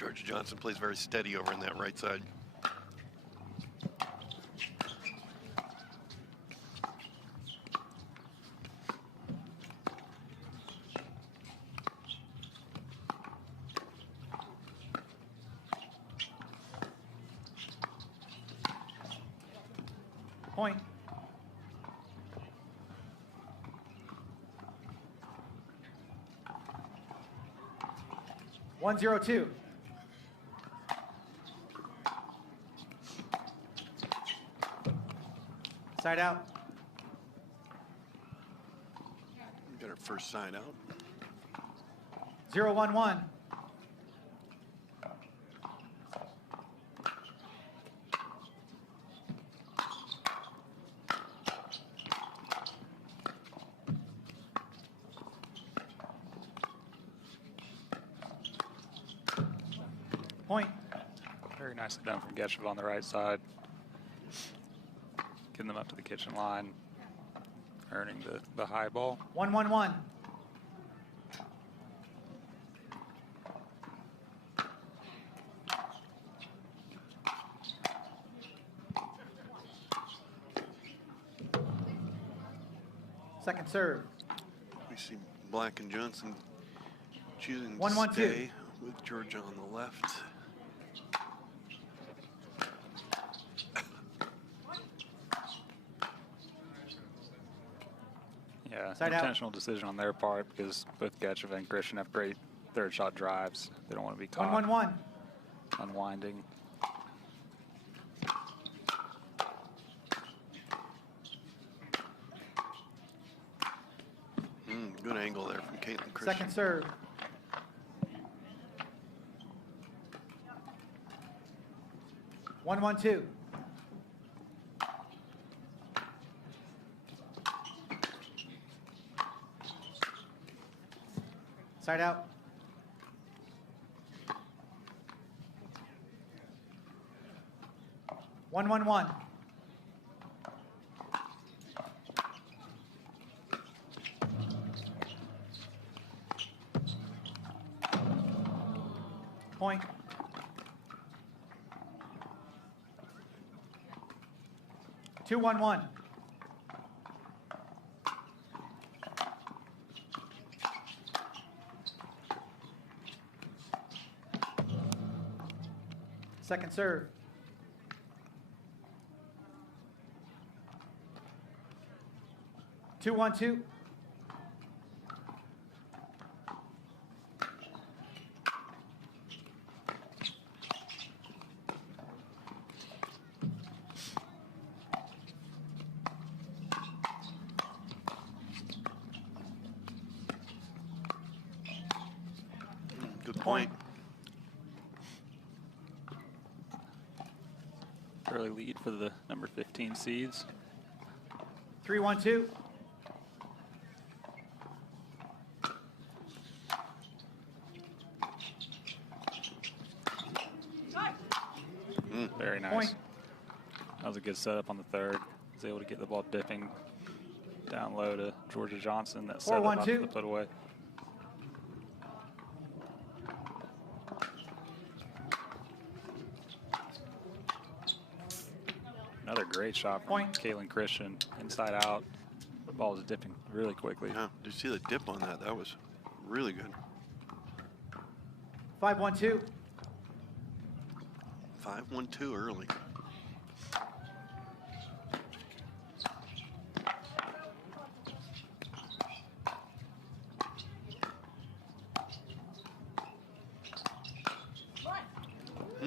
Georgia Johnson plays very steady over in that right side. Point. One, 0-2. Side out. Got our first side out. 0-1-1. Point. Very nicely done from Gecheva on the right side. Getting them up to the kitchen line, earning the high ball. 1-1-1. Second serve. We see Black and Johnson choosing to 1-1-2. stay with Georgia on the left. Yeah, Side out. intentional decision on their part because both Gecheva and Christian have great third shot drives. They don't want to be caught 1-1-1. unwinding. Good angle there from Caitlin Christian. Second serve. One, 1-2. Side out. One, 1-1. Point. Two, 1-1. Second serve. Two, 1-2. Good point. Early lead for the number 15 seeds. 3-1-2. Very nice. Point. That was a good setup on the third. Was able to get the ball dipping down low to Georgia Johnson. That set up to the put away. Another great shot from Point. Caitlin Christian, inside out. The ball was dipping really quickly. Yeah, did you see the dip on that? That was really good. 5-1-2. 5-1-2 early.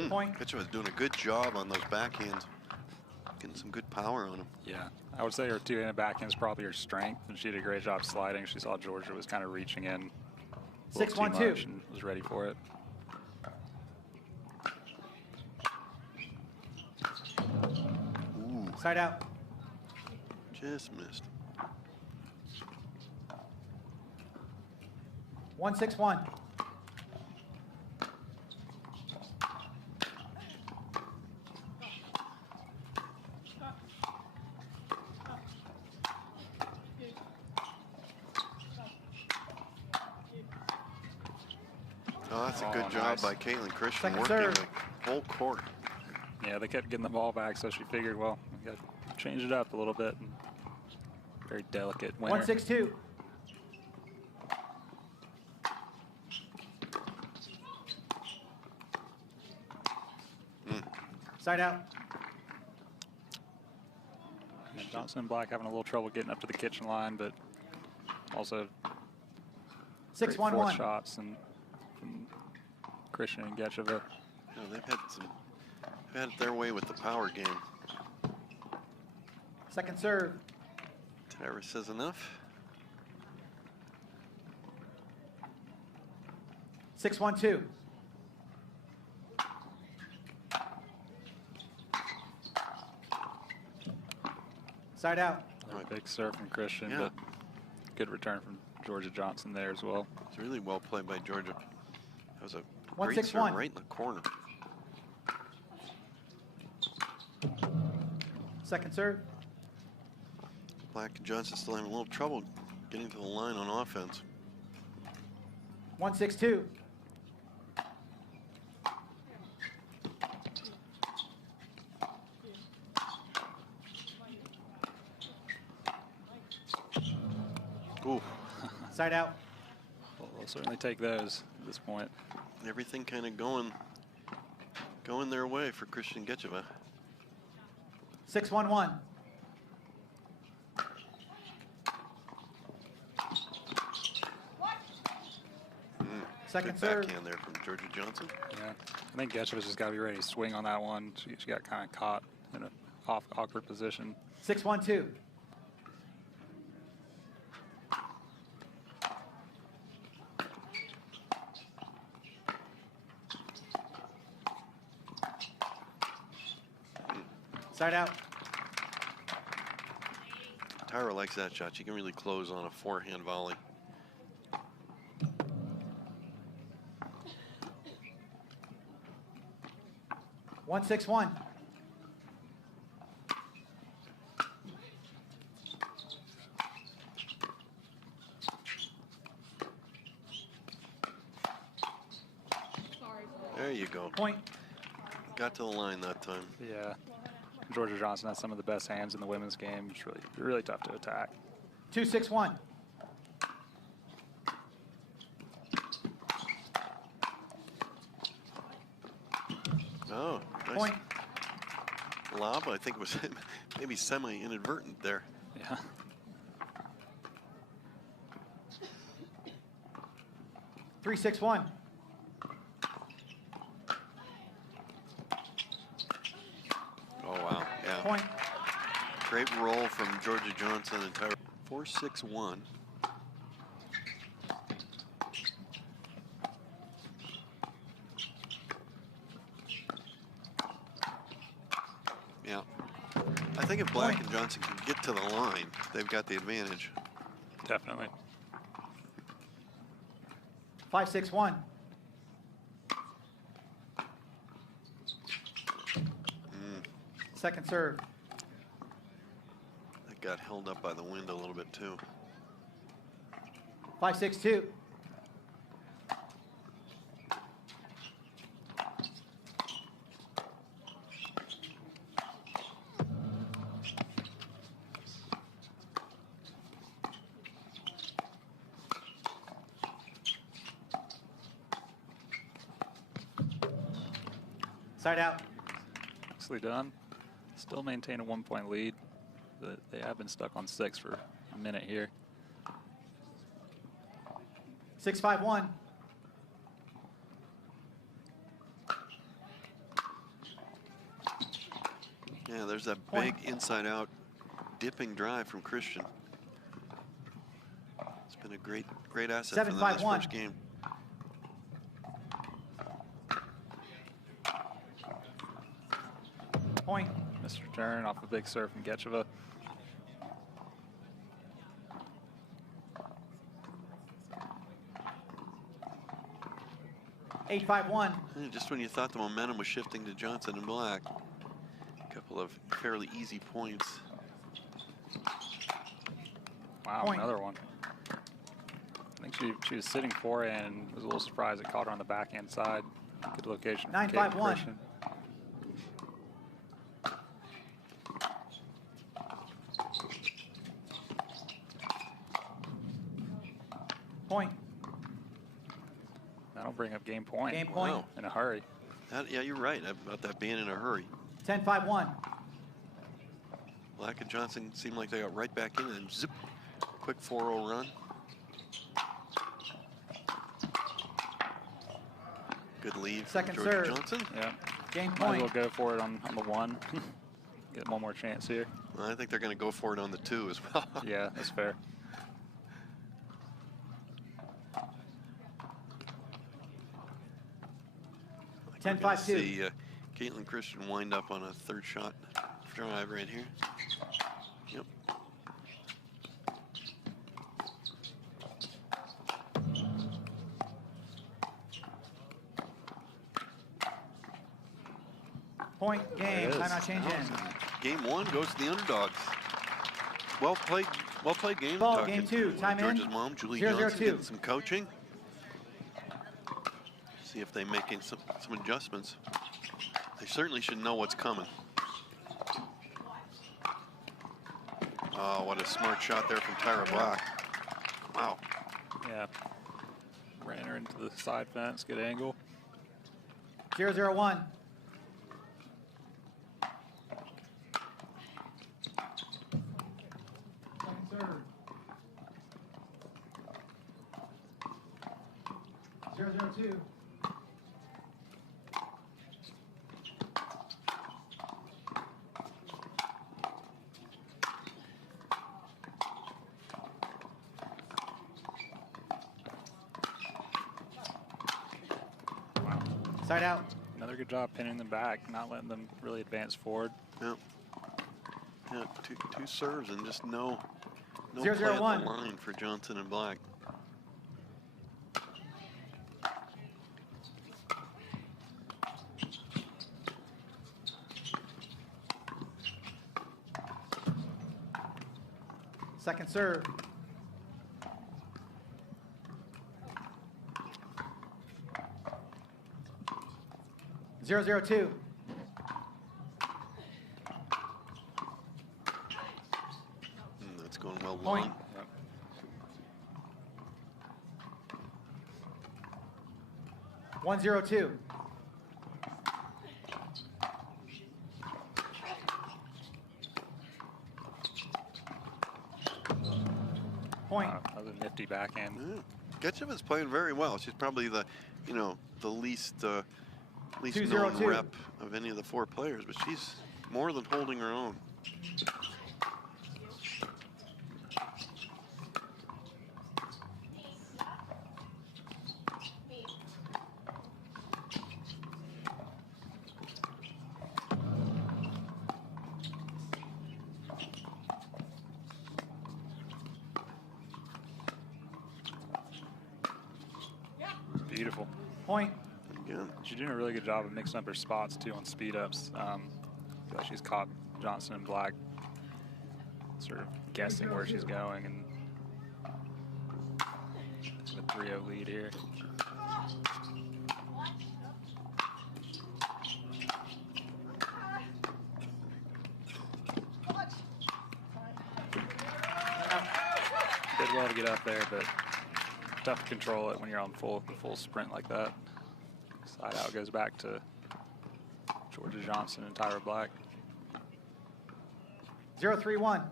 Point. Gecheva was doing a good job on those backhands. Getting some good power on them. Yeah, I would say her two-handed backhand is probably her strength, and she did a great job sliding. She saw Georgia was kind of reaching in a little too 6-1-2. much and was ready for it. Ooh, Side out. just missed. 1-6-1. Oh, That's a good job by Caitlin Christian, Second working serve. the whole court. Yeah, they kept getting the ball back, so she figured, well, we got to change it up a little bit. And very delicate winner. 1-6-2. Side out. And Johnson and Black having a little trouble getting up to the kitchen line, but also 6-1-1. shots and from Christian and Gecheva. No, they've had it their way with the power game. Second serve. Tyra says enough. 6-1-2. Side out. Another big serve from Christian, Yeah. but good return from Georgia Johnson there as well. It's really well played by Georgia. That was a great 1-6-1. serve right in the corner. Second serve. Black and Johnson still having a little trouble getting to the line on offense. 1-6-2. Ooh, Side out. We'll certainly take those at this point. everything kind of going their way for Christian Gecheva. 6-1-1. Second Good serve. backhand there from Georgia Johnson. Yeah, I think Gecheva's just got to be ready to swing on that one. She got kind of caught in an awkward position. 6-1-2. Side out. Tyra likes that shot. She can really close on a forehand volley. One 6-1. There you go. Point. Got to the line that time. Yeah, Georgia Johnson has some of the best hands in the women's game. It's really tough to attack. 2-6-1. Oh, nice Point. lob. I think it was maybe semi-inadvertent there. Yeah. Three 6-1. Oh, wow. Yeah. Point. Great roll from Georgia Johnson and Tyra. 4-6-1. Yeah. I think if Black and Johnson can get to the line, they've got the advantage. Definitely. 5-6-1. Second serve. That got held up by the wind a little bit too. 5-6-2. Side out. Nicely done. Still maintain a 1-point lead, but they have been stuck on 6 for a minute here. 6-5-1. Yeah, there's that Point. big inside-out dipping drive from Christian. It's been a great asset for them this 7-5-1. first game. Point. Missed return off a big serve from Gecheva. Eight 5-1. Just when you thought the momentum was shifting to Johnson and Black, a couple of fairly easy points. Wow, Point. another one. I think She was sitting forehand and was a little surprised it caught her on the backhand side. Good location. 9-5-1. Point. That'll bring up game point. Game point. Wow. In a hurry. Yeah, you're right about that being in a hurry. 10-5-1. Black and Johnson seemed like they got right back in and zip, quick 4-0 run. Good lead. Second Georgia serve. Johnson. Yeah. Game Might point. as well go for it on the 1. Get one more chance here. Well, I think they're going to go for it on the 2 as well. Yeah, that's fair. We're gonna 10-5-2. see Caitlin Christian wind up on a third shot drive right here. Yep. Point. There Game. it is. Timeout change in. Game 1 goes to the underdogs. Well played game. Ball, Talking game 2, to time in. Georgia's mom, Julie 0-0-2. Johnson, getting some coaching. See if they make some adjustments. They certainly should know what's coming. Oh, what a smart shot there from Tyra Black. Wow. Yeah. Ran her into the side fence. Good angle. 0-0-1. Second serve. 0-0-2. Wow. Side out. Another good job pinning them back, not letting them really advance forward. Yep. Yeah, two serves and just no 0-0-1. play at the line for Johnson and Black. Second serve. Zero, 0-2. That's going well Point. long. Yep. 1-0-2. Point. That was a nifty backhand. Yeah. Gecheva's playing very well. She's probably the least known 2-0-2. rep of any of the 4 players, but she's more than holding her own. Beautiful. Point. Again. She's doing a really good job of mixing up her spots too on speed ups. I feel like she's caught Johnson and Black sort of guessing where she's going, and it's a 3-0 lead here. Did well to get up there, but tough to control it when you're on full sprint like that. Side out goes back to Georgia Johnson and Tyra Black. 0-3-1.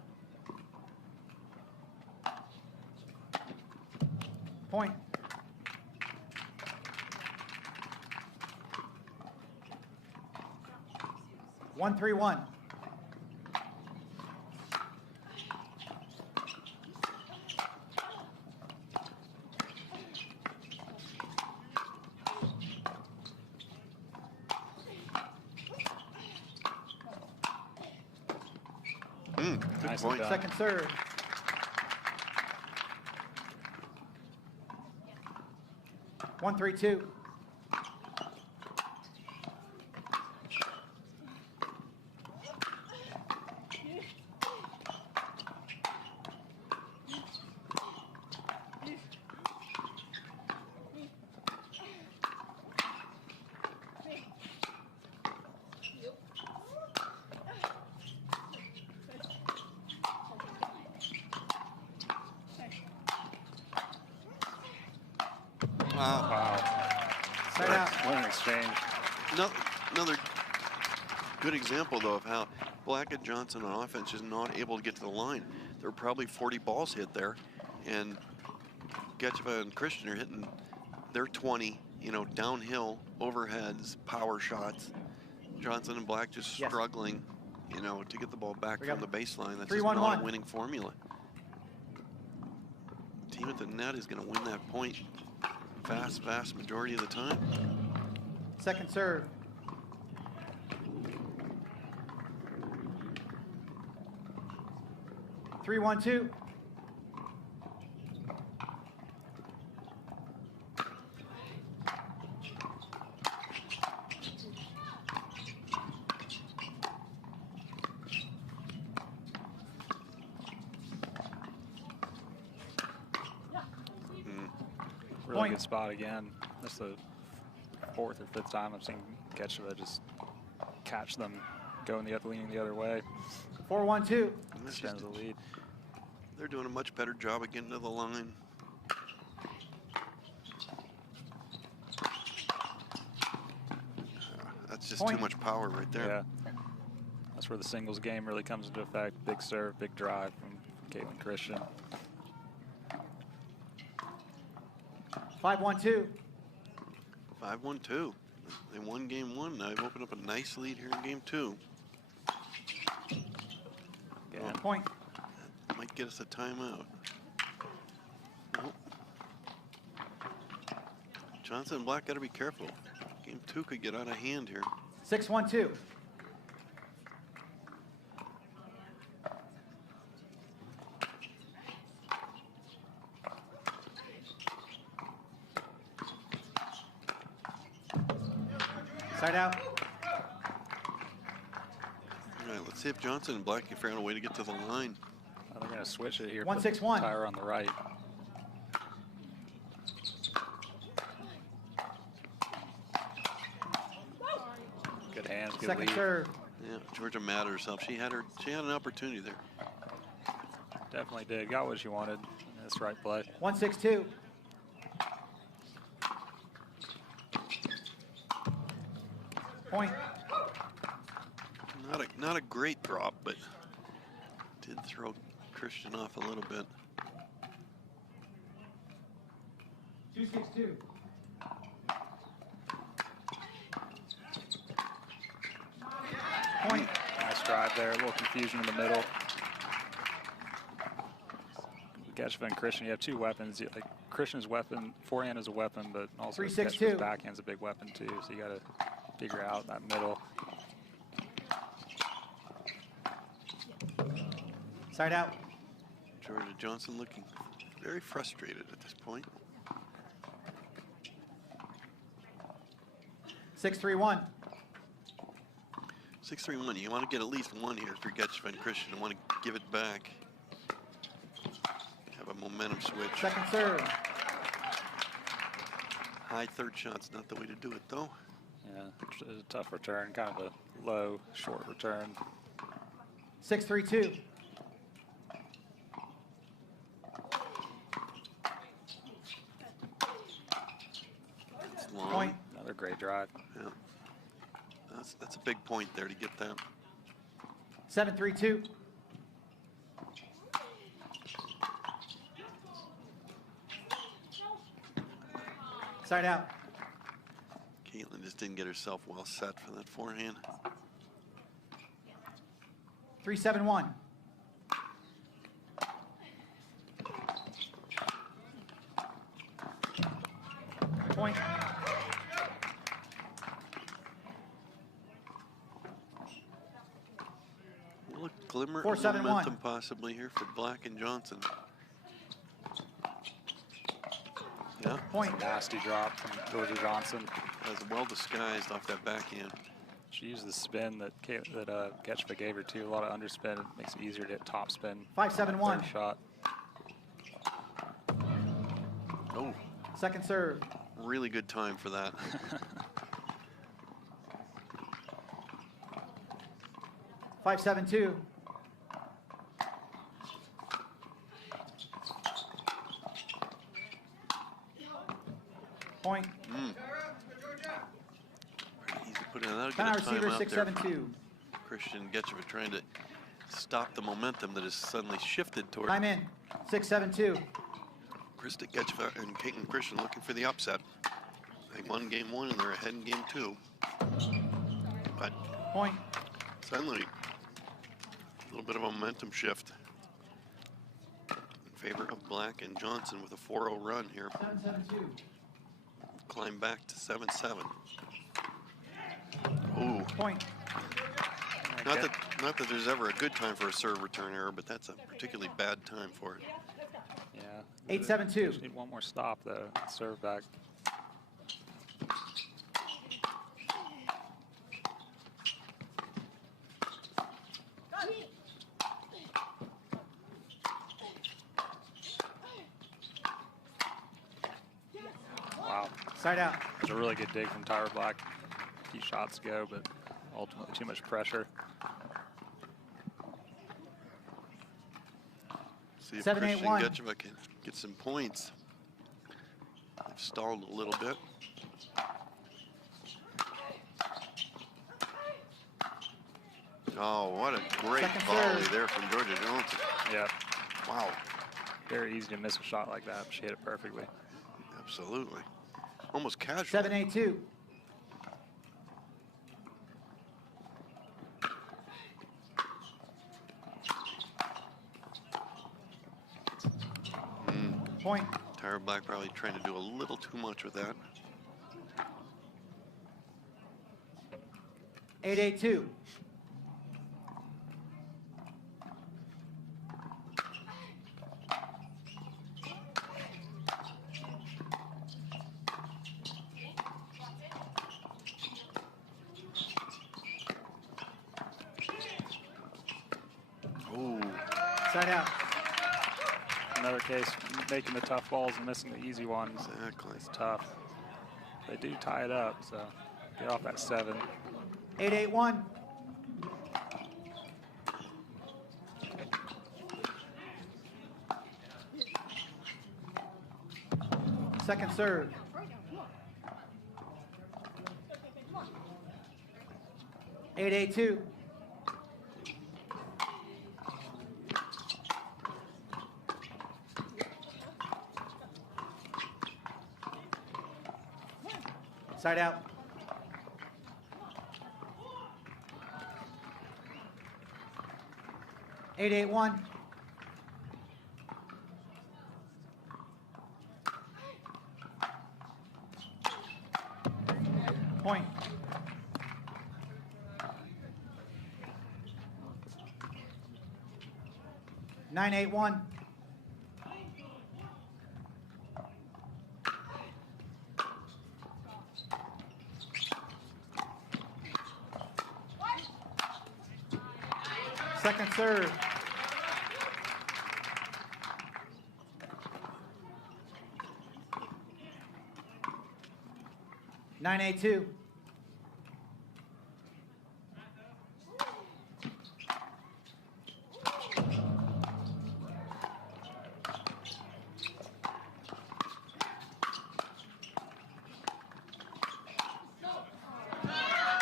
Point. One, 3-1. Good Nicely point. done. Second serve. One, 3-2. What an exchange. Another good example, though, of how Black and Johnson on offense is not able to get to the line. There were probably 40 balls hit there, and Gecheva and Christian are hitting their 20, you know, downhill, overheads, power shots. Johnson and Black just Yes. struggling, you know, to get the ball back We from got the baseline. That's 3-1-1. just not a winning formula. Team at the net is going to win that point vast majority of the time. Second serve. Three, 1-2. Really Point. good spot again. That's the 4th or 5th time I've seen Gecheva just catch them going leaning the other way. 4-1-2. And that's Extends just- the lead. they're doing a much better job of getting to the line. That's just Point. too much power right there. Yeah. That's where the singles game really comes into effect. Big serve, big drive from Caitlin Christian. 5-1-2. 5-1-2. They won game 1. Now they've opened up a nice lead here in game 2. Yeah. Point. Might get us a timeout. Nope. Johnson and Black got to be careful. Game 2 could get out of hand here. 6-1-2. Side out. All right, let's see if Johnson and Black can figure out a way to get to the line. They're going to switch it here. 1-6-1. Tyra on the right. Good hands, good Second lead. serve. Yeah, Georgia mad at herself. She had an opportunity there. Definitely did. Got what she wanted. That's the right play. 1-6-2. Point. Not a great drop, but did throw Christian off a little bit. 2-6-2. Point. Nice drive there. A little confusion in the middle. Gecheva and Christian, you have two weapons. Like Christian's weapon, forehand is a weapon, but also 3-6-2. Gecheva's backhand's a big weapon too. So you got to figure out that middle. Side out. Georgia Johnson looking very frustrated at this point. 6-3-1. 6-3-1. You want to get at least one here for Gecheva and Christian. You want to give it back. Have a momentum switch. Second serve. High third shot's not the way to do it, though. Yeah, it's a tough return, kind of a low, short return. 6-3-2. It's long. Point. Another great drive. Yeah. That's a big point there to get that. 7-3-2. Side out. Caitlin just didn't get herself well set for that forehand. 3-7-1. Point. A little glimmer 4-7-1. of momentum possibly here for Black and Johnson. Yeah, Point. Nasty drop from Georgia Johnson. that was well disguised off that backhand. She used the spin that Gecheva gave her too. A lot of underspin. It makes it easier to hit top spin. 5-7-1. Third shot. Oh, Second serve. really good time for that. 5-7-2. Point. Put in another Timeout receiver, timeout there. 6-7-2. Christian Gecheva trying to stop the momentum that has suddenly shifted toward Time in, 6-7-2. Krista Gecheva and Peyton Christian looking for the upset. They won game 1 and they're ahead in game 2. But Point. suddenly, a little bit of a momentum shift in favor of Black and Johnson with a 4-0 run here. 7-7-2. Climb back to 7-7. Ooh. Point. Not that there's ever a good time for a serve return error, but that's a particularly bad time for it. Yeah. 8-7-2. Just need one more stop though. Serve back. Wow. Side out. It was a really good dig from Tyra Black a few shots ago, but ultimately too much pressure. See if 7-8-1. Christian Gecheva can get some points. They've stalled a little bit. Oh, what a great Second volley serve. there from Georgia Johnson. Yeah. Wow, Very easy to miss a shot like that. She hit it perfectly. absolutely. Almost casual. 7-8-2. Point. Tyra Black probably trying to do a little too much with that. 8-8-2. Ooh, Side out. Another case, making the tough balls and missing the easy ones. exactly. It's tough. They do tie it up, so get off that 7. 8-8-1. Second serve. 8-8-2. Side out. 8-8-1. Point. Nine, 8-1. Second serve. 9-8-2.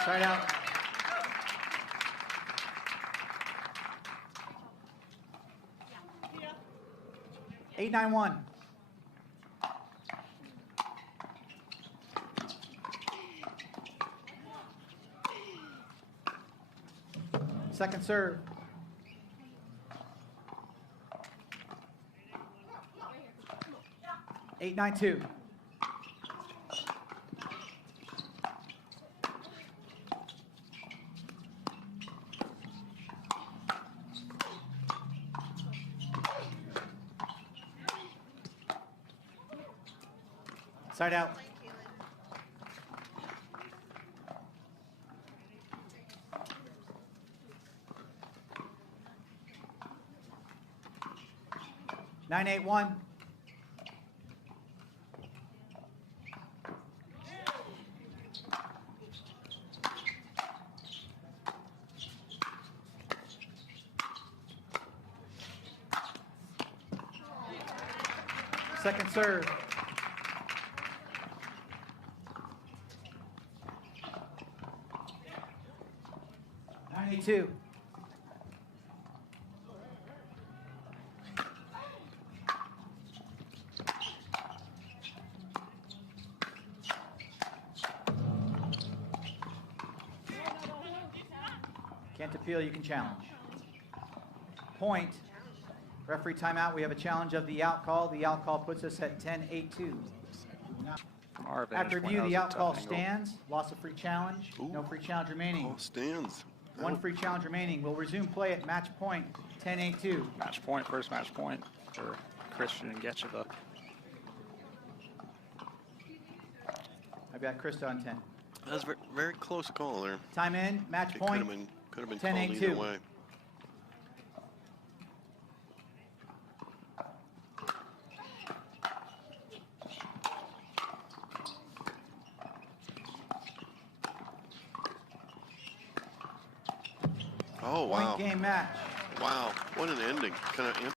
Side out. 8-9-1. Second serve. 8-9-2. Side out. 9-8-1. Second serve. 9-8-2. Can't appeal, you can challenge. Point. Referee timeout. We have a challenge of the out call. The out call puts us at 10-8-2. From our vantage After point, review, that was the a out tough call angle. stands. Loss of free challenge. Ooh. No free challenge remaining. Ball stands. One free challenge remaining. We'll resume play at match point, 10-8-2. Match point, first match point for Christian and Gecheva. I've got Krista on 10. That was a very close call there. Time in, match It point. could have been called 10-8-2. either way. Oh, wow. Point game match. Wow, what an ending. Kind of